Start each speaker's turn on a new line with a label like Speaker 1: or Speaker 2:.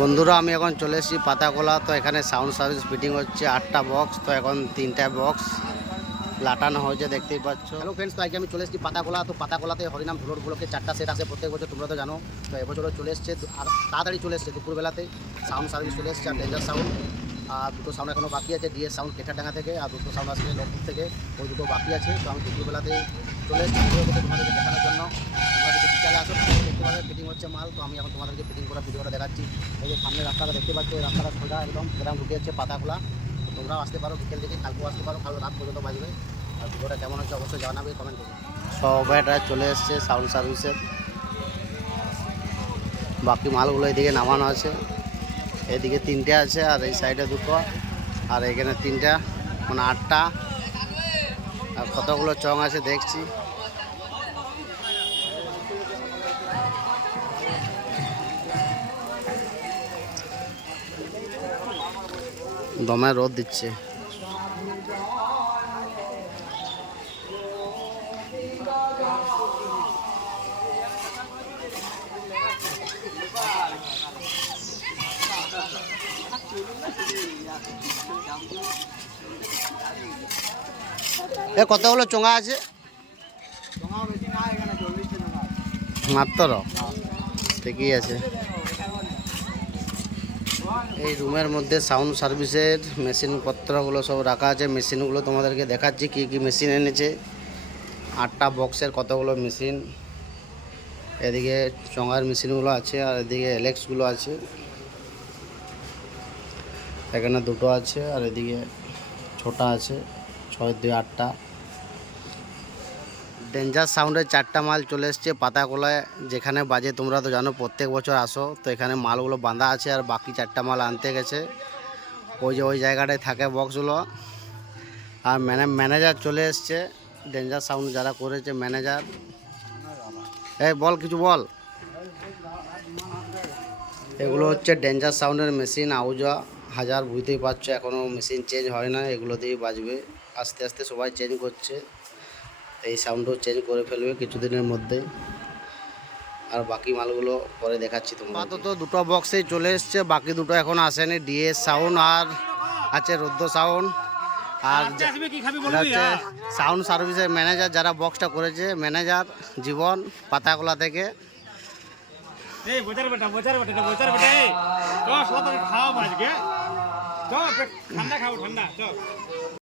Speaker 1: বন্ধুরা, আমি এখন চলে এসেছি পাতাকোলা তো এখানে সাউন্ড সার্ভিস ফিটিং হচ্ছে, আটটা বক্স তো এখন তিনটা বক্স লাটানো হয়েছে, দেখতেই পাচ্ছ। হ্যালো ফ্রেন্ডস তো আজকে আমি চলে এসেছি পাতাকোলা তো পাতাকোলাতে হরিনাম ধুলোর ব্লকে চারটা সেট আছে, প্রত্যেক বছর তোমরা তো জানো। তো এবছরও চলে এসছে, আর তাড়াতাড়ি চলে এসছে, দুপুরবেলাতে সাউন্ড সার্ভিস চলে এসছে, আর ডেঞ্জার সাউন্ড আর দুটো সাউন্ড এখনও বাকি আছে ডিএস সাউন্ড কেঠাডাঙ্গা থেকে, আর দুটো সাউন্ড আসছে লকপুর থেকে, ওই দুটো বাকি আছে। তো আমি দুপুরবেলাতে চলে এসেছি তোমাদেরকে দেখানোর জন্য। তোমরা যদি বিকালে আসো পাবে ফিটিং হচ্ছে মাল, তো আমি এখন তোমাদেরকে ফিটিং করা ভিডিওটা দেখাচ্ছি। এই যে সামনে রাস্তাটা দেখতে পাচ্ছ রাস্তাটা সোজা একদম গ্রাম ঢুকে যাচ্ছে পাতাগুলা। তো তোমরাও আসতে পারো বিকেল থেকে কালকেও আসতে পারো, কাল রাত পর্যন্ত বাজবে আর ভিডিওটা কেমন হচ্ছে অবশ্যই জানাবে কমেন্ট করবে। সবাইটা চলে এসছে সাউন্ড সার্ভিসের বাকি মালগুলো এদিকে নামানো আছে। এদিকে তিনটে আছে, আর এই সাইডে দুটো, আর এখানে তিনটা মানে আটটা। আর কতগুলো চং আছে দেখছি। দমে রোদ দিচ্ছে। এ কতগুলো চোঙা আছে? মাত্র? ঠিকই আছে। এই রুমের মধ্যে সাউন্ড সার্ভিসের মেশিনপত্রগুলো সব রাখা আছে। মেশিনগুলো তোমাদেরকে দেখাচ্ছি, কি কি মেশিন এনেছে। আটটা বক্সের কতগুলো মেশিন। এদিকে চঙার মেশিনগুলো আছে আর এদিকে এলেক্সগুলো আছে। এখানে দুটো আছে আর এদিকে ছোটা আছে, ছয়, দুই, আটটা। ডেঞ্জার সাউন্ডের চারটা মাল চলে এসছে পাতাকোলায়, যেখানে বাজে, তোমরা তো জানো, প্রত্যেক বছর আসো। তো এখানে মালগুলো বাঁধা আছে আর বাকি চারটা মাল আনতে গেছে। ওই যে ওই জায়গাটায় থাকে বক্সগুলো। আর ম্যানে, ম্যানেজার চলে এসছে। ডেঞ্জার সাউন্ড যারা করেছে ম্যানেজার। এই বল, কিছু বল। এগুলো হচ্ছে ডেঞ্জার সাউন্ডের মেশিন, আউজা। হাজার বুঝতেই পারছ এখনও মেশিন চেঞ্জ হয় না, এগুলো দিয়েই বাজবে। আস্তে আস্তে সবাই চেঞ্জ করছে। এই সাউন্ডও চেঞ্জ করে ফেলবে কিছুদিনের মধ্যে আর বাকি মালগুলো পরে দেখাচ্ছি তোমার তো দুটো বক্সেই চলে এসছে বাকি দুটো এখন আসেনি। ডিএস সাউন্ড আর আছে রুদ্র সাউন্ড আর হচ্ছে সাউন্ড সার্ভিসের ম্যানেজার যারা বক্সটা করেছে ম্যানেজার জীবন পাতাকোলা থেকে।
Speaker 2: ঠান্ডা খাও ঠান্ডা।